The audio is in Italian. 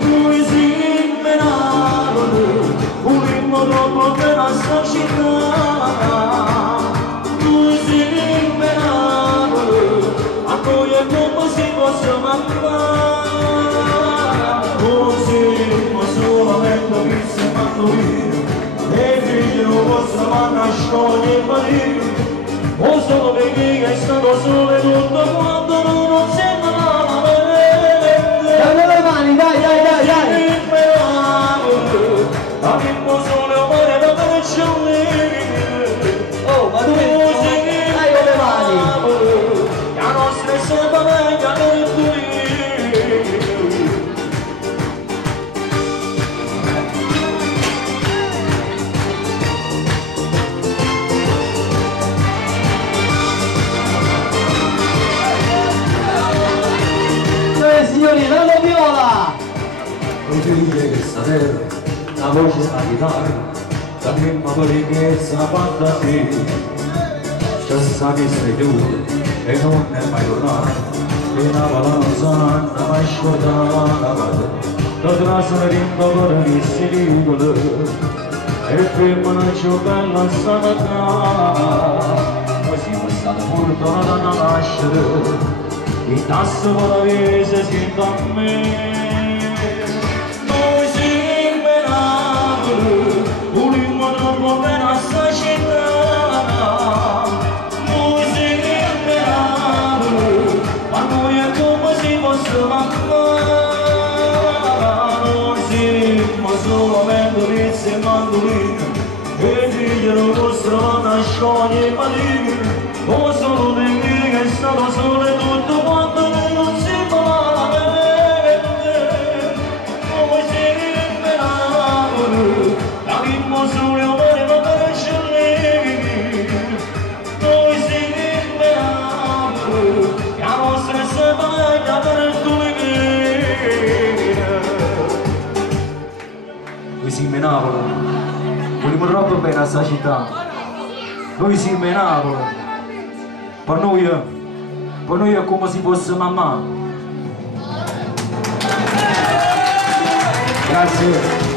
Noi siamo Napoli, vogliamo troppo per la nostra città. Noi siamo Napoli, a noi è come si possa mancare. Non siamo solamente visti e mandolini, e figli non possono mandare a scuola e marine. O solo perché è stato sole tutto quanto non sembra la mente. Dai le mani, dai, dai, dai, dai. A che sole o mare da cariccione. Oh, ma dove? Dai con le mani. La nostra è sempre meglio per tutti. Signori, Nando Viola! Non ti dice che sta terra, la voce la chitarra, la prima ricchezza, la fantasia. C'è sta che sei tu e non è mai tornato, e la balanza non è mai scordata la madre. Tutta la sarimba per che si rigola, e prima non c'è bella stata, così è stata fortunata a nascere. I tasso moravese si da me. Noi siamo Napoli, vogliamo troppo per la nostra città. Noi siamo Napoli, ma noi è come si possa mancare. Non siamo solamente pizzi e mandolini, e figli non possono andare a scuola e marine. O solo perché è stato sole tutto quanto non si fa vedere. Come siamo Napoli, la prima sole o mare ma cariccione. Noi siamo Napoli, la nostra è sempre meglio per tutti. Noi siamo Napoli, vogliamo troppo bene a questa città. Noi siamo Napoli. Per noi è come si fosse mamma. Grazie.